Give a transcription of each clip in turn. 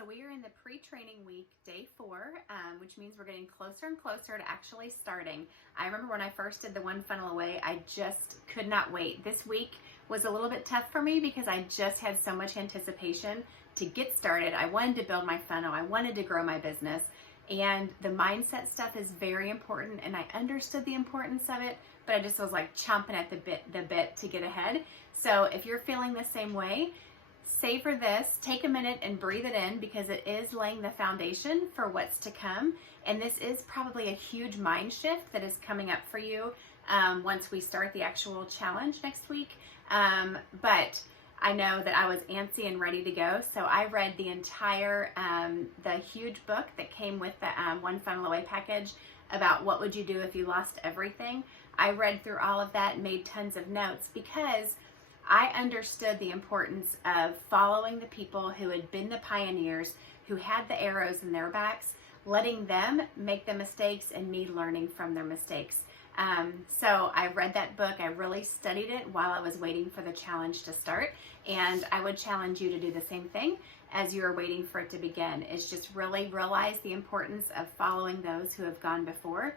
So we are in the pre-training week, day 4, which means we're getting closer and closer to actually starting. I remember when I first did the one funnel away, I just could not wait. This week was a little bit tough for me because I just had so much anticipation to get started. I wanted to build my funnel. I wanted to grow my business. And the mindset stuff is very important, and I understood the importance of it, but I just was like chomping at the bit to get ahead. So if you're feeling the same way, savor this, take a minute and breathe it in, because it is laying the foundation for what's to come. And this is probably a huge mind shift that is coming up for you once we start the actual challenge next week. But I know that I was antsy and ready to go. So I read the entire, the huge book that came with the One Funnel Away package about what would you do if you lost everything. I read through all of that and made tons of notes because I understood the importance of following the people who had been the pioneers, who had the arrows in their backs, letting them make the mistakes and me learning from their mistakes. So I read that book. I really studied it while I was waiting for the challenge to start. And I would challenge you to do the same thing as you are waiting for it to begin, is just really realize the importance of following those who have gone before.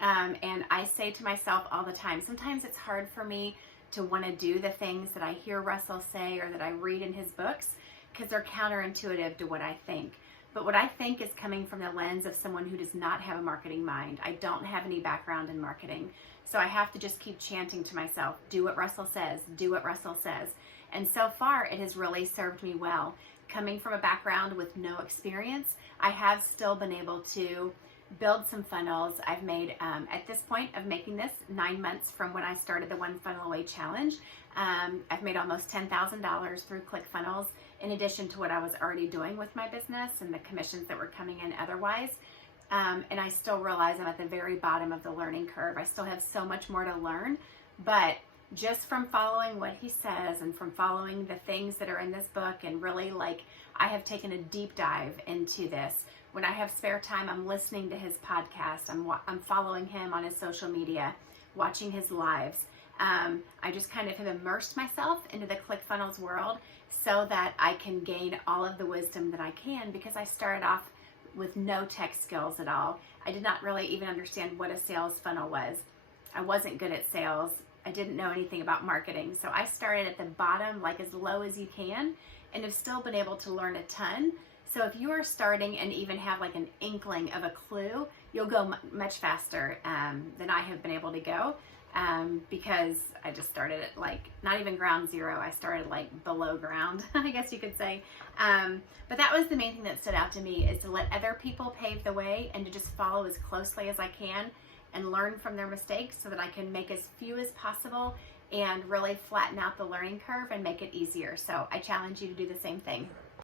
And I say to myself all the time, sometimes it's hard for me to want to do the things that I hear Russell say or that I read in his books, because they're counterintuitive to what I think. But what I think is coming from the lens of someone who does not have a marketing mind. I don't have any background in marketing. So I have to just keep chanting to myself, do what Russell says, do what Russell says. And so far, it has really served me well. Coming from a background with no experience, I have still been able to build some funnels. I've made, at this point of making this, 9 months from when I started the One Funnel Away challenge, I've made almost $10,000 through ClickFunnels, in addition to what I was already doing with my business and the commissions that were coming in otherwise. And I still realize I'm at the very bottom of the learning curve. I still have so much more to learn, but just from following what he says and from following the things that are in this book, and really, like, I have taken a deep dive into this. When I have spare time, I'm listening to his podcast. I'm following him on his social media, watching his lives. I just kind of have immersed myself into the ClickFunnels world so that I can gain all of the wisdom that I can, because I started off with no tech skills at all. I did not really even understand what a sales funnel was. I wasn't good at sales. I didn't know anything about marketing. So I started at the bottom, like as low as you can, and have still been able to learn a ton. So if you are starting and even have like an inkling of a clue, you'll go much faster than I have been able to go, because I just started at like not even ground zero. I started like below ground, I guess you could say. But that was the main thing that stood out to me, is to let other people pave the way and to just follow as closely as I can and learn from their mistakes so that I can make as few as possible and really flatten out the learning curve and make it easier. So I challenge you to do the same thing.